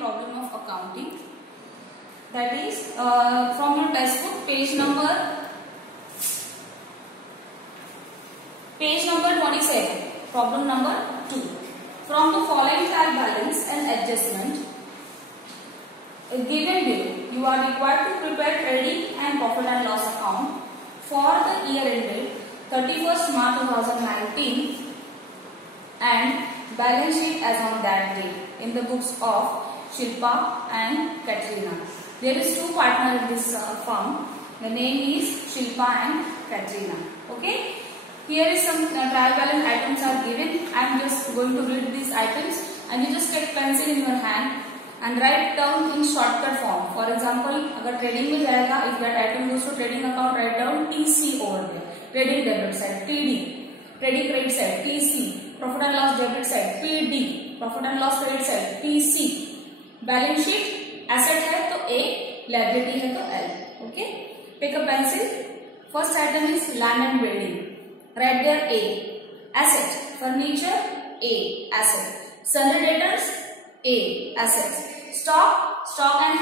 problem of accounting. That is from your textbook, page number 27, problem number 2. From the following trial balance and adjustment given below, you are required to prepare trading and profit and loss account for the year ended 31st March 2019 and balance sheet as on that date in the books of Shilpa and Katrina. There is two partners in this firm. The name is Shilpa and Katrina. Okay. Here is some trial balance items are given. I am just going to read these items and you just take pencil in your hand and write down in shortcut form. For example, अगर trading में जाएगा, if that item goes to trading account, write down TC over there. Trading debit side TD, trading credit side TC, profit and loss debit side PD, profit and loss credit side PC. Balance sheet asset है तो A, liability है तो L. Okay. Take a pencil. First item is land and building. Write there A. Asset. Furniture A. Asset. Sundry debtors A. Assets. Stock and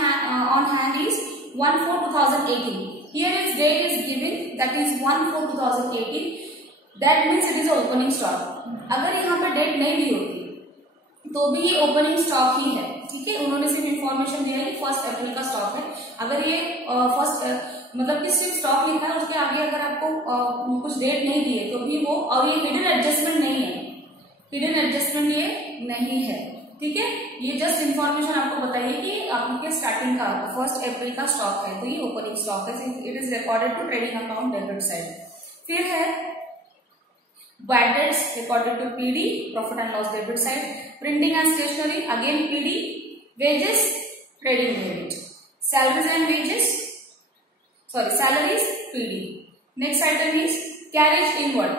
on hand is 1/4/2018. Here is date is given, that is 1/4/2018. That means it is a opening stock. अगर यहाँ पे date नहीं दी होती तो भी ये opening stock ही है. ठीक है, उन्होंने सिर्फ इंफॉर्मेशन दिया है कि 1 अप्रैल का स्टॉक है. अगर ये मतलब कि सिर्फ स्टॉक लिखा है, उसके आगे अगर आपको कुछ डेट नहीं दी है तो भी वो, और ये हिडन एडजस्टमेंट नहीं है, हिडन एडजस्टमेंट ये नहीं है. ठीक है, ये जस्ट इंफॉर्मेशन आपको बताइए कि आपके स्टार्टिंग का 1 अप्रैल का स्टॉक है तो ये ओपनिंग स्टॉक है. It is recorded to trading account debit side. फिर है bad debts recorded to PD, profit and loss debit side. Printing and stationery again PD. Wages trading debit. Salaries and wages salaries PD. Next item is carriage inward.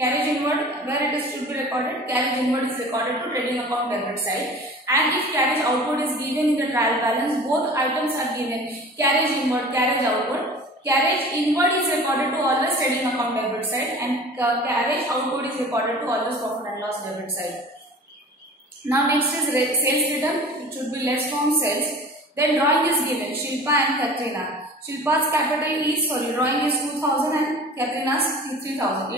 Carriage inward, where it is should be recorded. Carriage inward is recorded to trading account debit side. And if carriage outward is given in the trial balance, both items are given. Carriage inward, carriage outward. Carriage inward is recorded to always trading account debit side, and carriage outward is recorded to always profit and loss debit side. Now next is sales return. It should be less from sales. Then drawing is given. Shilpa and Katrina. Shilpa's capital is, drawing is 2000 and Katrina's 3000.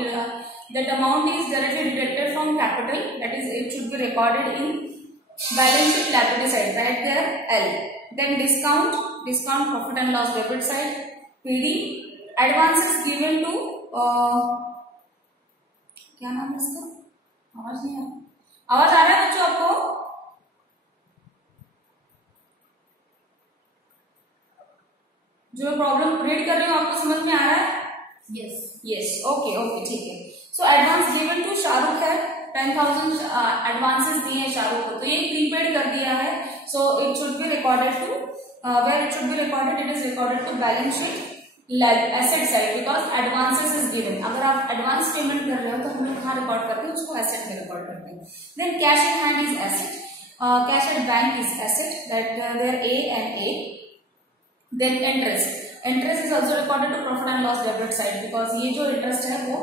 That amount is directly deducted from capital. That is, it should be recorded in balance sheet liability side. Right there, L. Then discount profit and loss debit side, PD. Advances given to क्या नाम है इसका? आवाज नहीं आ रहा. आवाज आ रहा है बच्चों आपको? जो प्रॉब्लम रीड कर रही हूँ आपको समझ में आ रहा है? यस. ओके ठीक है. So advance given to Shahrukh है. 10,000 एडवांसेस दिए हैं शाहरुख को, तो ये प्रीपेड कर दिया है. So it should be recorded to where it should be recorded. It is recorded to balance sheet asset side because advances is given. अगर आप एडवांस पेमेंट कर रहे हो तो हम लोग कहाँ रिकॉर्ड करते हैं? उसको एसेट में रिकॉर्ड करते हैं. Then cash in hand is asset. Cash at bank is asset. That there A and A. Then interest is also recorded to profit and loss debit side because ये जो interest है वो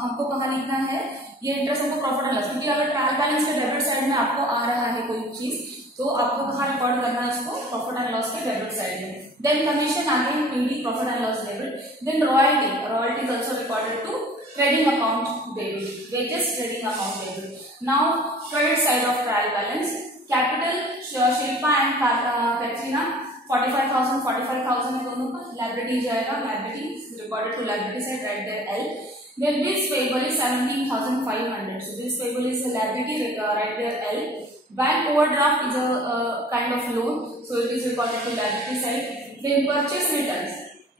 हमको कहाँ लिखना है? ये इंटरेस्ट हमको प्रॉफिट एंड लॉस, क्योंकि अगर ट्रायल बैलेंस के डेबिट साइड में आपको आ रहा है कोई चीज तो आपको कहाँ रिकॉर्ड करना है? उसको प्रॉफिट एंड लॉस के डेबिट साइड में. Then commission again PD, profit and loss debit. Then royalty is also recorded to trading account debit. Wages trading account debit. Now credit side of trial balance. Capital Shilpa and Katrina 45,000 दोनों का. Liability जाएगा, liability recorded to liability side. Right there L. Then bills payable is 17,500. So bills payable is a liability. Right there L. Bank overdraft is a kind of loan, so it is recorded to liability side. Then purchase returns.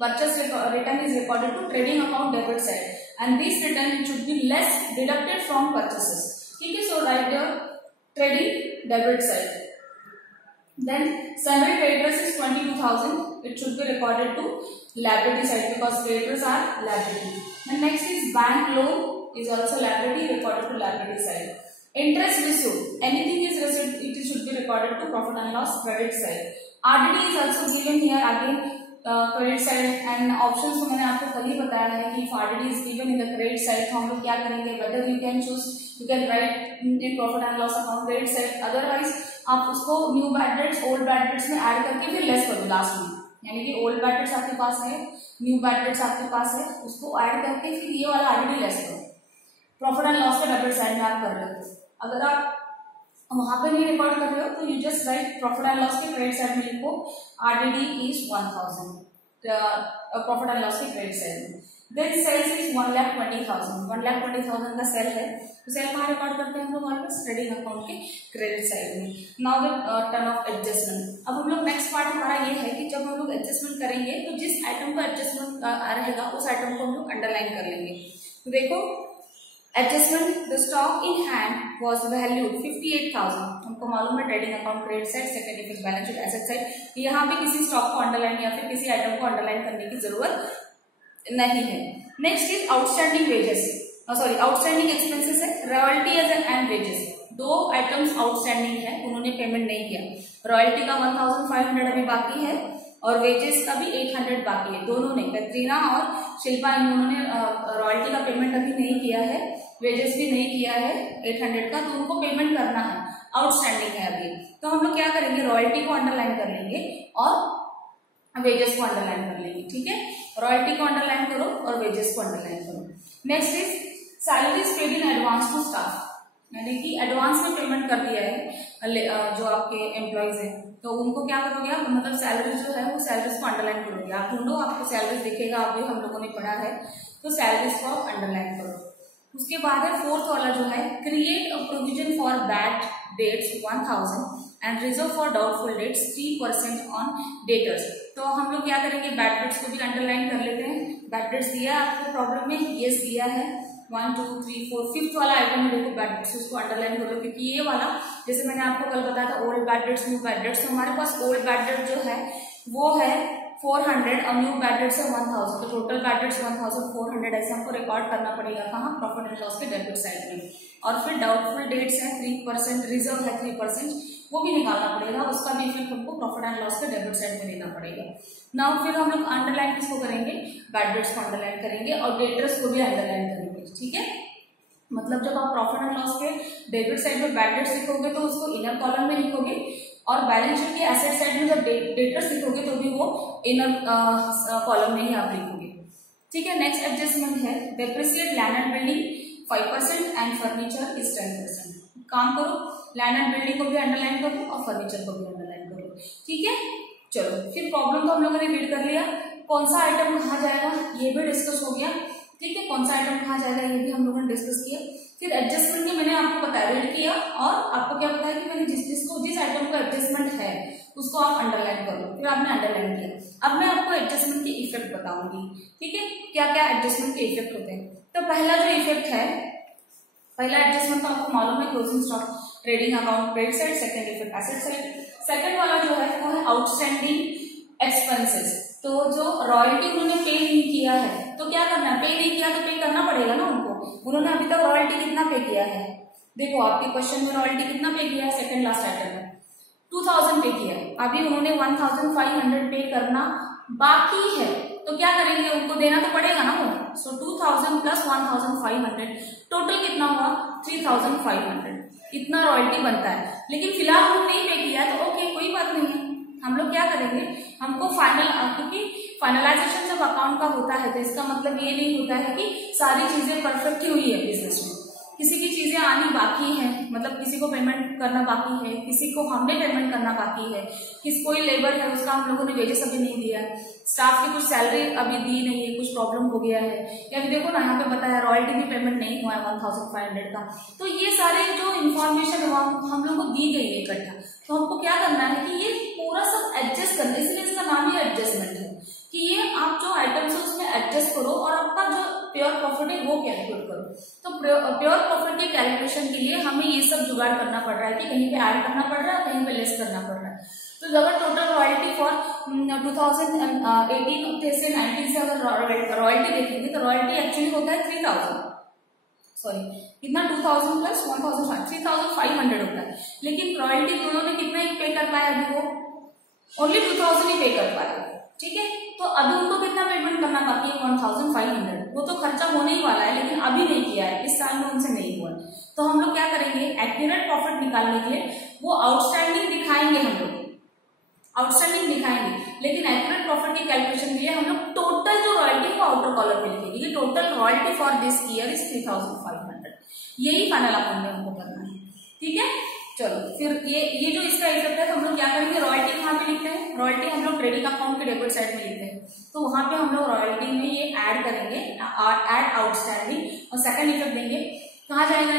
Purchase return is recorded to trading account debit side, and this return should be less deducted from purchases. Okay, so right there trading debit side. Then sundry creditors is 22,000. It should be recorded to liability side because creditors are liability. And next is bank loan is also liability, recorded to liability side. Interest received. Anything is received, it should be recorded to profit and loss credit side. RDD is also given here again credit side, and options तो मैंने आपको कल ही बताया है कि if RDD is given in the credit side तो हम लोग क्या करेंगे? Whether we can choose you can write in profit and loss account credit side. Otherwise आप उसको new bad debts old bad debts में ऐड करके फिर लेस करो लास्ट में, यानी कि ओल्ड बैड डेट्स आपके पास है, न्यू बैड डेट्स आपके पास है, उसको ऐड करके फिर ये वाला आरडीडी लेस करो। प्रॉफिट एंड लॉस का डेबिट साइड में आप कर रहे हो, अगर आप वहां पे नहीं रिकॉर्ड कर रहे हो तो you just right profit and loss के क्रेडिट साइड में लिखो RDD is 1000 profit and loss के क्रेडिट साइड में। देन सेल्स इज 1,20,000 1,20,000 का सेल है, तो सेल कहाँ रिकॉर्ड करते हैं हम लोग ऑलवेज ट्रेडिंग अकाउंट के क्रेडिट साइड में। Now the turn off adjustment. अब हम लोग नेक्स्ट पार्ट हमारा ये है कि जब हम लोग एडजस्टमेंट करेंगे तो जिस आइटम का एडजस्टमेंट रहेगा उस आइटम को हम लोग अंडरलाइन कर लेंगे। तो देखो adjustment, the stock in hand was valued 58,000, हमको मालूम है trading account credit side, second effect balance sheet asset side. यहाँ पे किसी स्टॉक को अंडरलाइन या फिर किसी आइटम को अंडरलाइन करने की जरूरत नहीं है। Next is outstanding wages, sorry outstanding expenses है, रॉयल्टी एंड वेजेस। दो आइटम्स आउटस्टैंडिंग है, उन्होंने पेमेंट नहीं किया। रॉयल्टी का 1,500 अभी बाकी है और वेजेस का भी 800 बाकी है। दोनों ने, कैटरीना और शिल्पा, इन दोनों ने रॉयल्टी का पेमेंट अभी नहीं किया है, वेजेस भी नहीं किया है 800 का, तो उनको पेमेंट करना है, आउटस्टैंडिंग है अभी। तो हम लोग क्या करेंगे, रॉयल्टी को अंडरलाइन कर लेंगे और वेजेस को अंडरलाइन कर लेंगे। ठीक है, रॉयल्टी को अंडरलाइन करो और वेजेस को अंडरलाइन करो। Next is salaries paid in advance to staff, यानी कि एडवांस में पेमेंट कर दिया है जो आपके एम्प्लॉयज हैं, तो उनको क्या करोगे आप, मतलब सैलरी जो है वो सैलरीज को अंडरलाइन करोगे। आप ढूंढो, आपको सैलरीज दिखेगा, अभी हम लोगों ने पढ़ा है, तो सैलरीज को आप अंडरलाइन करो। उसके बाद है फोर्थ वाला जो है, create a provision for bad debts 1000 and reserve for doubtful debts 3% on debtors. तो हम लोग क्या करेंगे, बैड डेट्स को भी अंडरलाइन कर लेते हैं। बैड डेट्स दिया है आपको प्रॉब्लम में, यस दिया है 1 2 3 4 5th वाला आइटम में देखो बैड डेट्स, उसको अंडरलाइन करो, क्योंकि ये वाला जैसे मैंने आपको कल बताया था old bad debts new bad debts, तो हमारे पास ओल्ड बैड डेट जो है वो है 400 और न्यू बैड डेट्स है 1000, तो टोटल बैड डेट्स 1400 ऐसे हमको रिकॉर्ड करना पड़ेगा कहाँ, प्रॉफिट एंड लॉस के डेबिट साइड में। और फिर डाउटफुल डेट्स है 3%, रिजर्व है 3%, वो भी निकालना पड़ेगा, उसका भी इफेक्ट हमको प्रॉफिट एंड लॉस के डेबिट साइड में लेना पड़ेगा। नाउ फिर हम लोग अंडरलाइन किसको करेंगे, बैड डेट्स को अंडरलाइन करेंगे और डेटर्स को भी अंडरलाइन करेंगे। ठीक है, मतलब जब आप प्रॉफिट एंड लॉस के डेबिट साइड में बैड डेट्स लिखोगे तो उसको इनर कॉलम में लिखोगे, और बैलेंस शीट के एसेट साइड में जब डेटर्स लिखोगे तो भी वो इनर कॉलम में ही आप लिखोगे। ठीक है, नेक्स्ट एडजस्टमेंट है depreciate land and building 5% and furniture is 10%। काम करो, लैंड एंड बिल्डिंग को भी अंडरलाइन करो और फर्नीचर को भी अंडरलाइन करो। ठीक है, चलो फिर प्रॉब्लम तो हम लोगों ने रीड कर लिया, कौन सा आइटम कहाँ जाएगा ये भी डिस्कस हो गया। ठीक है, कौन सा आइटम कहाँ जाएगा ये भी हम लोगों ने डिस्कस किया। फिर एडजस्टमेंट के मैंने आपको बताया, रीड किया और आपको क्या बताया कि मैंने जिस आइटम का एडजस्टमेंट है उसको आप अंडरलाइन कर लो, फिर आपने अंडरलाइन किया। अब मैं आपको एडजस्टमेंट के इफेक्ट बताऊंगी। ठीक है, क्या क्या एडजस्टमेंट के इफेक्ट होते हैं। तो पहला जो इफेक्ट है, पहला एडजस्टमेंट तो आपको मालूम है closing stock trading account credit side, second effect asset side. Second वाला जो है वो है आउटस्टैंडिंग एक्सपेंसेस। तो जो रॉयल्टी उन्होंने पे नहीं किया है तो क्या करना है, पे नहीं किया तो पे करना पड़ेगा ना उनको। उन्होंने अभी तक रॉयल्टी कितना पे किया है, देखो आपके क्वेश्चन में रॉयल्टी कितना पे किया है, सेकंड लास्ट आइटम में 2000 पे किया है, अभी उन्होंने 1500 पे करना बाकी है, तो क्या करेंगे, उनको देना तो पड़ेगा ना वो। सो 2000 प्लस 1500 टोटल कितना हुआ 3500, इतना रॉयल्टी बनता है। लेकिन फिलहाल हम नहीं पे किया है तो ओके कोई बात नहीं है, हम लोग क्या करेंगे, हमको फाइनल, क्योंकि फाइनलाइजेशन जब अकाउंट का होता है तो इसका मतलब ये नहीं होता है कि सारी चीजें परफेक्ट ही हुई है बिजनेस में, किसी की चीजें आनी बाकी है, मतलब किसी को पेमेंट करना बाकी है, किसी को हमने पेमेंट करना बाकी है, कोई लेबर है उसका हम लोगों ने वेजेस अभी नहीं दिया है, स्टाफ की कुछ सैलरी अभी दी नहीं है, कुछ प्रॉब्लम हो गया है, या फिर देखो ना यहाँ पे बताया रॉयल्टी भी पेमेंट नहीं हुआ है 1500 का। तो ये सारे जो इन्फॉर्मेशन हम लोग को दी गई है इकट्ठा, तो हमको क्या करना है कि ये पूरा सब एडजस्ट करना, इसलिए इसका नाम ही एडजस्टमेंट है कि ये आप जो आइटम्स है उसमें एडजस्ट करो और आपका जो प्योर प्रॉफिट है वो कैलकुलेट करो। तो प्योर प्रॉफिट के कैलकुलेशन के लिए हमें ये सब जुगाड़ करना पड़ रहा है कि कहीं पे ऐड करना पड़ रहा है, कहीं पे लेस करना पड़ रहा है। तो अगर टोटल रॉयल्टी फॉर 2018 से 19 से अगर रॉयल्टी देखेंगे तो रॉयल्टी एक्चुअली होता है 3000, सॉरी कितना 2000 प्लस 1500 3500 होता है, लेकिन रॉयल्टी दोनों ने कितना ही पे कर पाया, अभी वो ओनली 2000 ही पे कर पाया। ठीक है, तो अभी उनको कितना पेमेंट करना बाकी है 1500, वो तो खर्चा होने ही वाला है लेकिन अभी नहीं किया है, इस साल में उनसे नहीं हुआ। तो हम लोग क्या करेंगे, एक्यूरेट प्रॉफिट निकालने के लिए वो आउटस्टैंडिंग दिखाएंगे, हम लोग आउटस्टैंडिंग दिखाएंगे, लेकिन एक्यूरेट प्रॉफिट की कैलकुलेशन के लिए हम लोग टोटल जो रॉयल्टी को आउटर कॉलम पे लिखेंगे, total royalty for this year is 3500। यही फाइनल अकाउंट में हमको करना है, ठीक है। चलो फिर ये जो इसका इफेक्ट है, तो हम लोग क्या करेंगे, रॉयल्टी कहाँ पे लिखते हैं, रॉयल्टी हम लोग ट्रेडिंग अकाउंट के डेबिट साइड में लिखते हैं, तो वहां पे हम लोग रॉयल्टी में ये ऐड करेंगे, ऐड आउटस्टैंडिंग, और सेकंड इफेक्ट देंगे, कहाँ जाएगा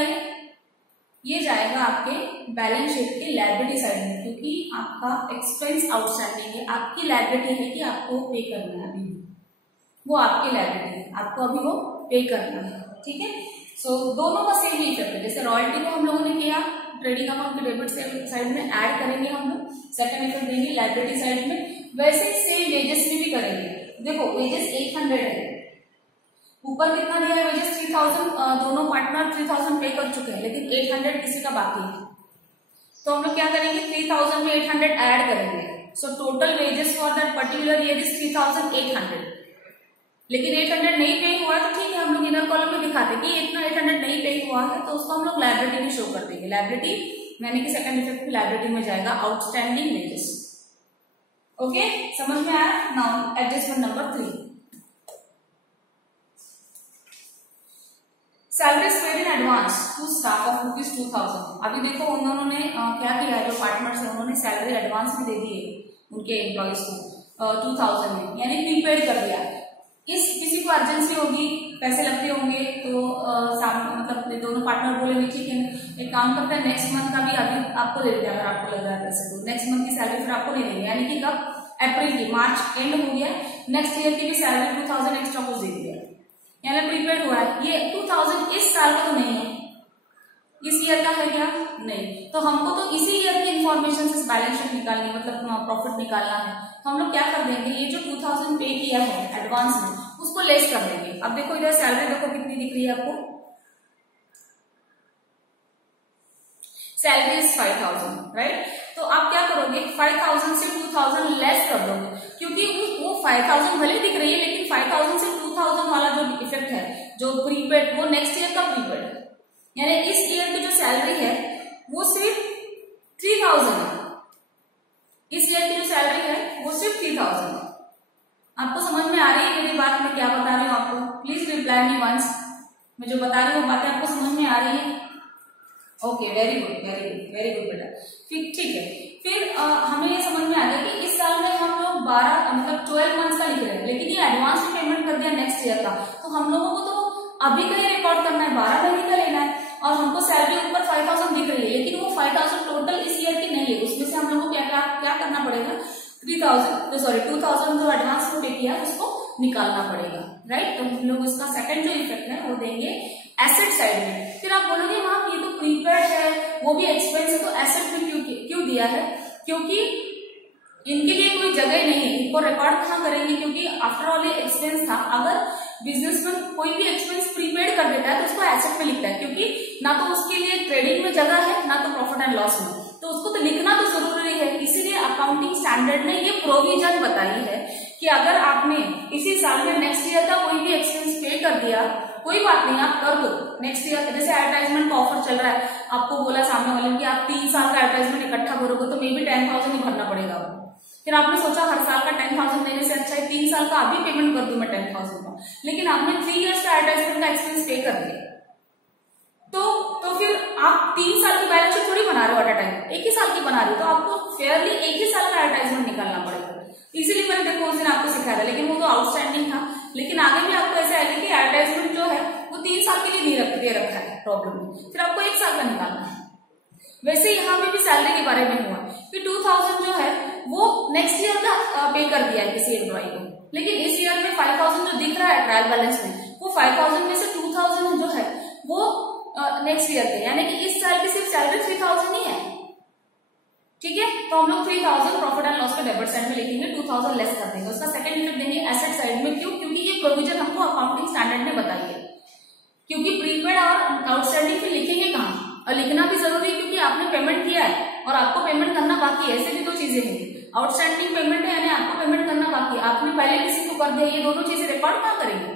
ये जाएगा आपके बैलेंस शीट के लायबिलिटी साइड में, क्योंकि आपका एक्सपेंस आउटस्टैंडिंग है, आपकी लायबिलिटी है कि आपको पे करना है, अभी वो आपकी लायबिलिटी है, आपको अभी वो पे करना है, ठीक है। सो दोनों का सेम इफेक्ट है, जैसे रॉयल्टी को हम लोगों ने किया ट्रेडिंग अकाउंट के डेबिट साइड में ऐड करेंगे हम लोग, सेकंड इफेक्ट देंगे लायबिलिटी साइड में, वैसे सेम वेजेस में भी करेंगे। देखो वेजेस 800 है, ऊपर कितना दिया है वेजेस 3000, दोनों पार्टनर 3000 पे कर चुके हैं, लेकिन 800 किसी का बाकी है, तो हम लोग क्या करेंगे 3000 में 800 ऐड करेंगे, so total wages for that particular year is 3800, लेकिन 800 नहीं पे हुआ तो ठीक है, हम लोग इनर कॉलम में दिखाते कि इतना 800 नहीं पे हुआ है, तो उसको हम लोग लायबिलिटी में शो कर देंगे, लायबिलिटी मैंने कि सेकंड इफेक्ट लायबिलिटी में जाएगा आउटस्टैंडिंग वेजेस। ओके, समझ में आया। Now adjustment number 3, salary paid in advance to staff of ₹2000। अभी देखो उन दोनों ने क्या किया, जो पार्टनर्स है उन्होंने सैलरी एडवांस में दे दी है उनके एम्प्लॉइज को 2000 में, यानी प्रीपेड कर दिया। इस किसी को अर्जेंसी होगी, पैसे लगते होंगे, तो मतलब दोनों पार्टनर बोलेंगे ठीक है एक काम करते हैं, नेक्स्ट मंथ का भी अभी आपको दे देते हैं, अगर आपको लग रहा है पैसे, तो नेक्स्ट मंथ की सैलरी फिर आपको नहीं देंगे, यानी कि कब, अप्रैल की, मार्च एंड हो गया, नेक्स्ट ईयर की भी सैलरी 2000 एक्स्ट्रा कुछ दे दिया, यानी प्रीपेड हुआ है। ये 2000 इस साल का तो नहीं है, इस ईयर का है क्या, नहीं, तो हमको तो इसी ईयर की इंफॉर्मेशन से बैलेंस शीट निकालनी, मतलब प्रॉफिट निकालना है, तो हम लोग क्या कर देंगे, ये जो 2000 पे किया है एडवांस में उसको लेस कर देंगे। अब देखो इधर सैलरी देखो कितनी दिख रही है आपको, सैलरी इज 5000, राइट, तो आप क्या करोगे 5000 से 2000 लेस कर दोगे, क्योंकि वो 5000 भले दिख रही है, लेकिन 5000 से 2000 वाला जो इफेक्ट है, जो प्रीपेड, वो नेक्स्ट ईयर का प्रीपेड है, यानी इस ईयर की जो सैलरी है वो सिर्फ 3000 है, इस ईयर की जो सैलरी है वो सिर्फ 3000 है। आपको समझ में आ रही है मेरी बात, मैं क्या बता रही हूँ आपको, प्लीज रिप्लाई मी वंस, मैं जो बता रही हूँ बातें आपको समझ में आ रही है। Okay, very good very good very good बेटा, ठीक है। फिर हमें ये समझ में आ गया कि इस साल में हम लोग 12 मतलब 12 मंथ्स का लिख रहे हैं, लेकिन ये एडवांस में पेमेंट कर दिया नेक्स्ट ईयर का, तो हम लोगों को तो अभी का ही रिकॉर्ड करना है, 12 महीने का लेना है, और हमको सैलरी ऊपर 5000 दिख रही है, लेकिन वो 5000 टोटल इस ईयर की नहीं है, उसमें से हम लोगों को क्या करना पड़ेगा, 2000 जो एडवांस में पे किया उसको निकालना पड़ेगा, राइट। तो हम लोग इसका सेकंड जो इफेक्ट है वो देंगे एसेट साइड में। फिर आप बोलोगे मैम ये तो प्रीपेड है, वो भी एक्सपेंस है, तो एसेट में क्यों दिया है, क्योंकि इनके लिए कोई जगह नहीं है, इनको रिकॉर्ड कहाँ करेंगे, क्योंकि आफ्टर ऑल ये एक्सपेंस था। अगर बिजनेसमैन कोई भी एक्सपेंस प्रीपेड कर देता है तो उसको एसेट में लिखता है, क्योंकि ना तो उसके लिए ट्रेडिंग में जगह है, ना तो प्रॉफिट एंड लॉस में, तो उसको तो लिखना तो जरूरी है। इसीलिए अकाउंटिंग स्टैंडर्ड ने ये प्रोविजन बताई है कि अगर आपने इसी साल में नेक्स्ट ईयर का कोई भी एक्सपेंस पे कर दिया, कोई बात नहीं, आप कर दो नेक्स्ट ईयर। जैसे एडवर्टाइजमेंट का ऑफर चल रहा है, आपको बोला सामने वाले कि आप 3 साल का एडवर्टाइजमेंट इकट्ठा करोगे तो मे बी 10,000 ही भरना पड़ेगा आपको। फिर आपने सोचा हर साल का 10,000 देने से अच्छा है 3 साल का अभी पेमेंट कर दूं मैं 10,000 का, लेकिन आपने 3 इयर्स का एडवर्टाइजमेंट का एक्सपेंस पे कर दिया, तो फिर आप 3 साल की बैलेंस शीट थोड़ी बना रहे हो एट अ टाइम, एक ही साल की बना रहे हो, तो आपको फेयरली एक ही साल का एडवर्टाइजमेंट निकालना पड़ेगा। इसीलिए मैंने देखो उस दिन आपको सिखाया था, लेकिन वो तो आउटस्टैंडिंग था, लेकिन आगे भी आपको ऐसा आएगा कि एडवर्टाइजमेंट जो है वो 3 साल के लिए दे रखा है प्रॉब्लम में, फिर आपको 1 साल का निकालना है। वैसे यहाँ पे भी सैलरी के बारे में हुआ कि 2000 जो है वो नेक्स्ट ईयर का पे कर दिया है किसी एम्प्लॉय को, लेकिन इस ईयर में 5000 जो दिख रहा है ट्रायल बैलेंस में, वो 5000 में से 2000 जो है वो नेक्स्ट ईयर के, यानी कि इस साल की सिर्फ सैलरी 3000 ही है, ठीक है। तो हम लोग 3000 प्रॉफिट एंड लॉस के डेबिट साइड में लिखेंगे, 2000 लेस कर देंगे। उसका सेकंड इफेक्ट देंगे एसेट साइड में, क्यों, क्योंकि ये प्रोविजन हमको अकाउंटिंग स्टैंडर्ड ने बताई है, क्योंकि प्रीपेड और आउटस्टैंडिंग फिर लिखेंगे कहाँ, और लिखना भी जरूरी है क्योंकि आपने पेमेंट किया है और आपको पेमेंट करना बाकी है। ऐसे भी 2 चीजें हैं, आउटस्टैंडिंग पेमेंट है यानी आपको पेमेंट करना बाकी है, आपने पहले किसी को कर दिया, ये दोनों चीजें रिकॉर्ड कहाँ करेंगे।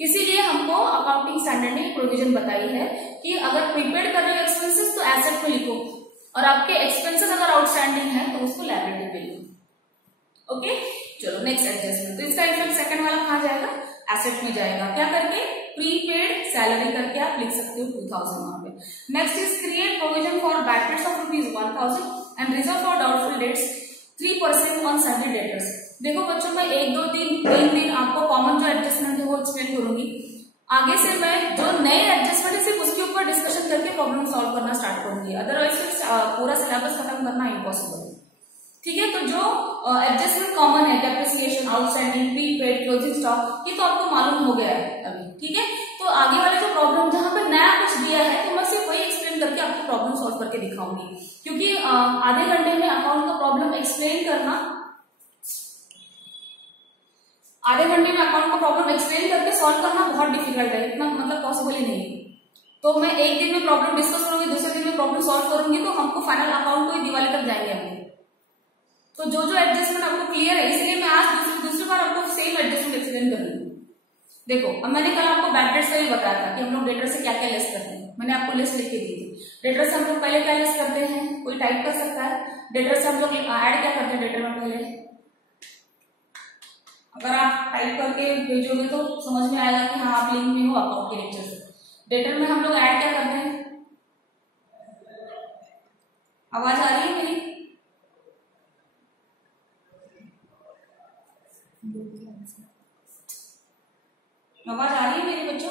इसीलिए हमको अकाउंटिंग स्टैंडर्ड ने प्रोविजन बताई है कि अगर प्रीपेड कर रहे हो एक्सपेंसेस तो एसेट में लिखो, और आपके एक्सपेंसेस अगर आउटस्टैंडिंग है तो उसको लायबिलिटी में लिखो। ओके, चलो नेक्स्ट एडजस्टमेंट। तो इसका इफेक्ट सेकंड वाला कहाँ जाएगा, एसेट में जाएगा। क्या करके, प्रीपेड सैलरी करके आप लिख सकते हो 2000 वहां पे। Next is create provision for bad debts of ₹1000 and reserve for doubtful debts 3% on salary debtors. देखो बच्चों, मैं 1 2 3 दिन आपको कॉमन जो एडजस्टमेंट है वो एक्सप्लेन करूंगी। आगे से मैं जो नए एडजस्टमेंट है सिर्फ उसके ऊपर डिस्कशन करके प्रॉब्लम सॉल्व करना स्टार्ट करूंगी, अदरवाइज पूरा सिलेबस खत्म करना इम्पॉसिबल है। ठीक है, तो जो एडजस्टमेंट कॉमन है, depreciation, outstanding, prepaid, closing stock, ये तो आपको मालूम हो गया है अभी। ठीक है, तो आगे वाले जो प्रॉब्लम जहां पे नया कुछ दिया है तो मैं सिर्फ वही एक्सप्लेन करके आपको प्रॉब्लम सॉल्व करके दिखाऊंगी, क्योंकि आधे घंटे में अकाउंट का प्रॉब्लम एक्सप्लेन करना, आधे घंटे में अकाउंट का प्रॉब्लम एक्सप्लेन करके सॉल्व करना बहुत डिफिकल्ट है, इतना मतलब पॉसिबल ही नहीं। तो मैं एक दिन में प्रॉब्लम डिस्कस करूंगी, दूसरे दिन में प्रॉब्लम सॉल्व करूंगी, तो हमको फाइनल अकाउंट को ही दिवाली तक जाएंगे हम। तो जो जो एडजस्टमेंट आपको क्लियर है, इसलिए मैं आज दूसरी बार आपको सेम एडजस्टमेंट एक्सप्लेन कर रही हूँ। देखो, अब मैंने कल आपको बैड डेट्स का ही बताया था कि हम लोग डेटर से क्या क्या लेस करते हैं, मैंने आपको लिस्ट लिख के दी थी। डेटर से हम लोग पहले क्या लेस करते हैं, कोई टाइप कर सकता है। डेटर से हम लोग ऐड क्या करते हैं डेटर में पहले, अगर आप टाइप करके भेजोगे तो समझ में आएगा कि हाँ आप लिंक में हो अकाउंट के लेक्चर से। डेटर में हम लोग ऐड क्या करते हैं, आवाज आ रही है मेरी? आवाज आ रही है मेरे बच्चों?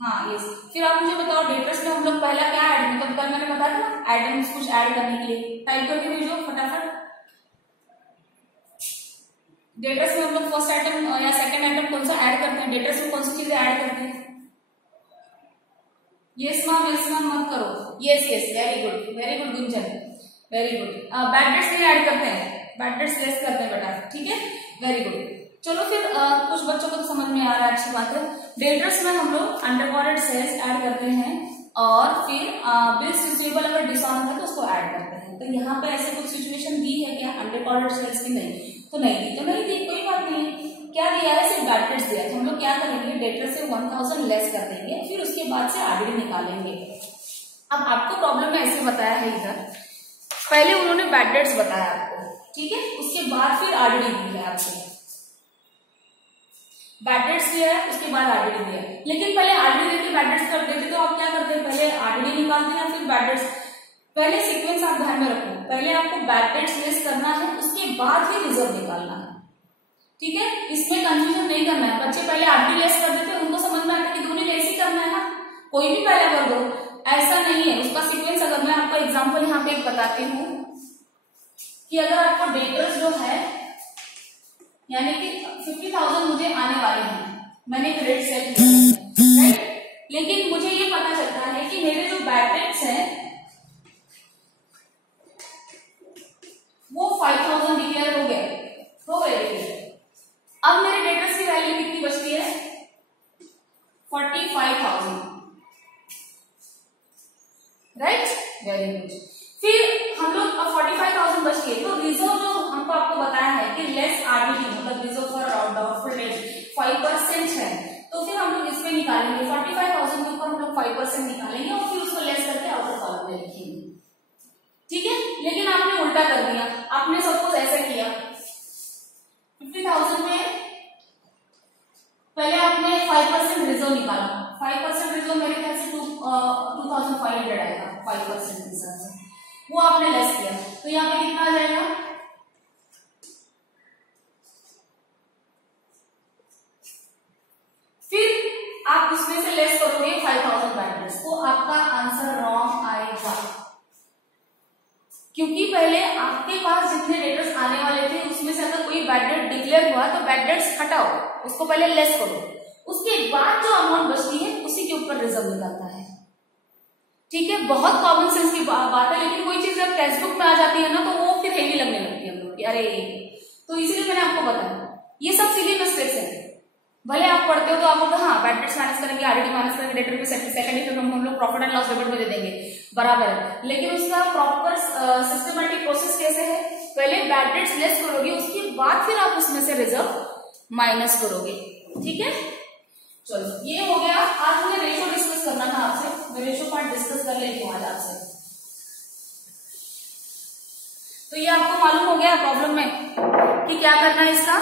हाँ, यस। फिर आप मुझे बताओ, डेटर्स में हम लोग पहला क्या ऐड, मतलब कल मैंने बताया था आइटम्स कुछ ऐड करने के लिए, टाइप करके भेजो फटाफट। डेटर्स में हम लोग फर्स्ट आइटम या सेकंड आइटम कौन सा ऐड करते हैं, डेटर्स में कौन सी चीजें ऐड करते हैं? यस मैम मत करो। Yes, very good Gunjan, very good. Bad debts नहीं ऐड करते हैं, बैड डेट्स लेस करते हैं बेटा। ठीक है, वेरी गुड। चलो फिर कुछ बच्चों को तो समझ में आ रहा है, अच्छी बात है। डेटर्स में हम लोग अंडरकॉर्डेड सेल्स ऐड करते हैं, और फिर बिल्स रिसीवेबल अगर डिसऑन है तो उसको ऐड करते हैं। तो यहाँ पे ऐसे कुछ सिचुएशन दी है क्या अंडरकॉर्डेड सेल्स की? नहीं, तो नहीं दी, कोई बात नहीं। क्या दिया है, सिर्फ बैड डेट्स दिया है। तो हम लोग क्या करेंगे, डेटर से 1000 लेस कर देंगे, फिर उसके बाद से आरडीडी निकालेंगे। अब आपको प्रॉब्लम में ऐसे बताया है, इधर पहले उन्होंने बैड डेट्स बताया आपको, ठीक है, उसके बाद फिर आरडीडी दी है आपको। बैड डेट्स दिया है, उसके बाद आरडीडी दिया है, लेकिन पहले आरडीडी देके बैड डेट्स कर देते तो आप क्या करते हैं, पहले आरडीडी निकालते हैं फिर बैड डेट्स। पहले सीक्वेंस आप ध्यान में रखो, पहले आपको बैड डेट्स लेस करना है, उसके बाद फिर रिजर्व निकालना है। ठीक है, इसमें कंफ्यूजन नहीं करना है। बच्चे पहले आरडीडी लेस कर देते हैं, उनको समझ में आता है कि दोनों लेस ही करना है ना, कोई भी पहले कर दो, ऐसा नहीं है। उसका सीक्वेंस अगर मैं आपको एग्जाम्पल यहाँ पे बताती हूँ कि अगर आपको डेटर्स जो है यानी कि 50,000 मुझे आने वाले हैं, मैंने एक रेट सेट किया है, राइट, लेकिन मुझे ये पता चलता है कि मेरे जो बैड डेट्स हैं वो 5,000 डिक्लेयर हो गए। अब मेरे डेटर्स की वैल्यू कितनी बचती है, 45,000, राइट, वेरी गुड। फिर हम लोग 45,000 बच गए, तो रिजर्व जो हमको आपको बताया है कि लेस आरडीडी मतलब रिजर्व फॉर डाउटफुल डेट 5% है, तो फिर हम लोग इसमें निकालेंगे 45,000 के ऊपर हम लोग 5% निकालेंगे और फिर उसको लेस करके आउटर कॉलम में लिखेंगे। ठीक है, लेकिन आपने उल्टा कर दिया, आपने सब कुछ ऐसे किया, 50,000 में पहले आपने 5% रिजर्व निकाला, 5% रिजर्व मेरे ख्याल से 2,500 आएगा 5% रिजर्व से, वो आपने लेस किया, तो यहाँ पे कितना आ जाएगा, फिर आप उसमें से लेस करोगे 5,000 बैड डेट्स, तो आपका आंसर रॉन्ग आएगा, क्योंकि पहले आपके पास जितने डेटर्स आने वाले थे उसमें से अगर कोई बैड डेट डिक्लेयर हुआ तो बैड डेट्स हटाओ, उसको पहले लेस करो, उसके बाद जो अमाउंट बचती है उसी के ऊपर रिजर्व निकलता है। ठीक है, बहुत कॉमन सेंस की बात है, लेकिन कोई चीज जब टेक्स्ट बुक में आ जाती है ना तो वो फिर हेवी लगने लगती है हम लोग, अरे तो इसीलिए मैंने आपको बताया ये सब सिली मिस्टेक्स है। भले आप पढ़ते हो तो आपको हाँ बैड डेट्स माइनस करेंगे, आरडीडी माइनस करेंगे, डेटर में सेकंड इफेक्ट हम लोग प्रॉफिट एंड लॉस डेबिट में दे देंगे, बराबर है, लेकिन उसका प्रॉपर सिस्टमैटिक प्रोसेस कैसे है, पहले बैड डेट्स लेस करोगे, उसके बाद फिर आप उसमें से रिजर्व माइनस करोगे। ठीक है, चलो ये हो गया। आज मुझे रेशो डिस्कस करना था आपसे, मैं रेशो पार्ट डिस्कस कर लेती हूँ आज आपसे। तो ये आपको मालूम हो गया प्रॉब्लम में कि क्या करना है, इसका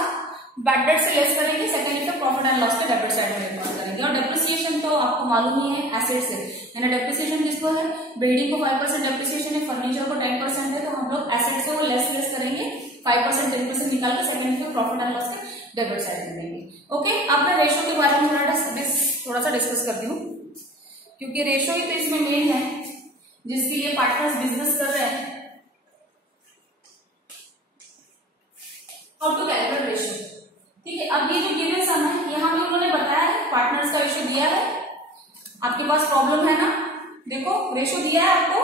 बैड डेट से लेस करेंगे, second effect profit and loss के डेबिट साइड में रिकॉर्ड करेंगे। और डेप्रिसिएशन तो आपको मालूम ही है एसेट से, यानी डेप्रिसिएशन किसको है, बिल्डिंग को 5% डेप्रिसिएशन है, फर्नीचर को 10% है, तो हम लोग एसेट से वो लेस करेंगे, 5% 10% निकाल के second effect profit and loss के डेबिट साइड में देंगे। ओके, अब मैं रेशो के बारे में थोड़ा सा डिस्कस करती हूँ, क्योंकि रेशो ही तो इसमें मेन है जिसके लिए पार्टनर्स बिजनेस कर रहे हैं। हाउ टू कैलकुलेट रेशो, ठीक है। अब ये जो गिवन सम है यहाँ भी उन्होंने बताया है, पार्टनर्स का रेशो दिया है, आपके पास प्रॉब्लम है ना, देखो रेशो दिया है आपको,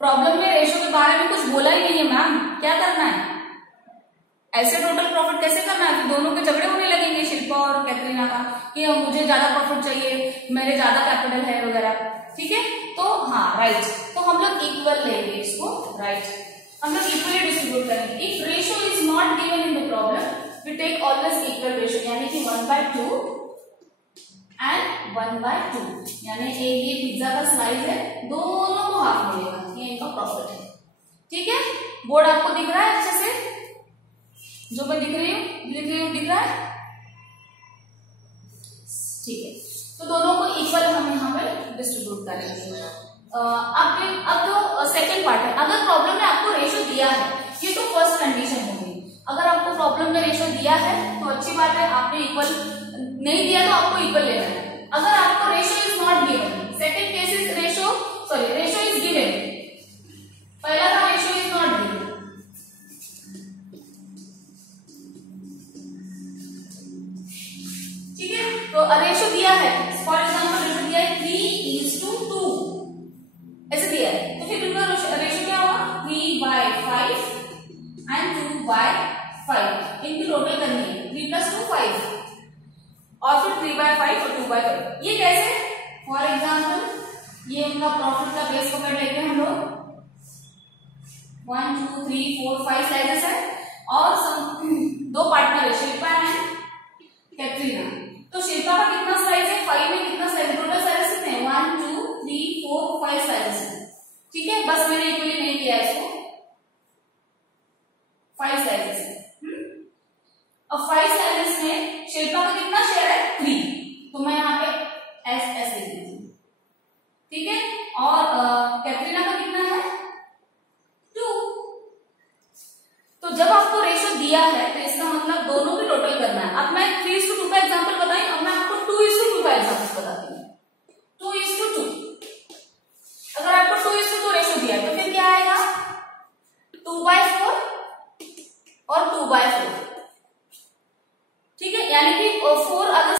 प्रॉब्लम में रेशो के बारे में कुछ बोला ही नहीं है मैम, क्या करना है, ऐसे टोटल प्रॉफिट कैसे करना है, तो दोनों के झगड़े होने लगेंगे शिल्पा और कैटरीना का कि मुझे ज्यादा प्रॉफिट चाहिए, मेरे ज्यादा कैपिटल है वगैरह, ठीक है। तो हाँ राइट, तो हम लोग इक्वल लेंगे इसको, राइट, हम लोग इक्वली डिस्ट्रीब्यूट करेंगे। If ratio is not given in the problem we take always equal ratio, यानी कि 1/2 एंड 1/2, यानी ये पिज्जा का स्लाइस है, दोनों को हाफ मिलेगा, ये इनका प्रॉफिट है, ठीक है। बोर्ड आपको दिख रहा है अच्छे से, जो मैं लिख रही हूँ दिख रहा है, ठीक है। तो दोनों को इक्वल हम यहाँ पे डिस्ट्रीब्यूट करेंगे। अब जो सेकंड पार्ट है, अगर प्रॉब्लम में आपको रेशो दिया है, ये तो फर्स्ट कंडीशन होगी, अगर आपको प्रॉब्लम में रेशो दिया है तो अच्छी बात है, आपने इक्वल, नहीं दिया तो आपको इक्वल लेना है। अगर आपको ratio is not given, second case is ratio is given, पहला था रेशो इज नॉट गिवन, ठीक है। तो रेशो दिया है, फॉर एग्जांपल रेशो दिया है 3:2, ऐसे दिया है, तो फिर उनका रेशो क्या होगा, 3/5 एंड 2/5, इनकी टोटल करनी है, 3 + 2 5, और फिर 3/5 और 2/5। ये कैसे, फॉर एग्जांपल ये उनका प्रॉफिट का बेस पकड़ लेते हैं हम लोग, 1 2 3 4 5 स्लाइसेस है, और दो पार्टनर है शिल्पा एंड कैटरीना, तो शिल्पा का कितना स्लाइस है, 5 में कितना स्लाइस, टोटल स्लाइस कितने हैं, 1 2 3 4 5 स्लाइस है, ठीक है। बस मैंने इक्वली नहीं किया इसको, 5 स्लाइसेस है। अब 5 स्लाइसेस में शिल्पा का कितना शेयर है, 3, तो मैं यहाँ पे एस लिख देती हूँ, ठीक है। और कैटरीना का कितना है, 2। तो जब आपको रेशो दिया है तो इसका मतलब दोनों की टोटल करना है। अब मैं 3:2 का एग्जांपल बताई, अब मैं आपको 2:2 का एग्जांपल बताती हूँ, 2:2। अगर आपको 2:2 रेशो दिया है तो फिर क्या आएगा, 2/4 और 2/4, ठीक है, यानी कि 4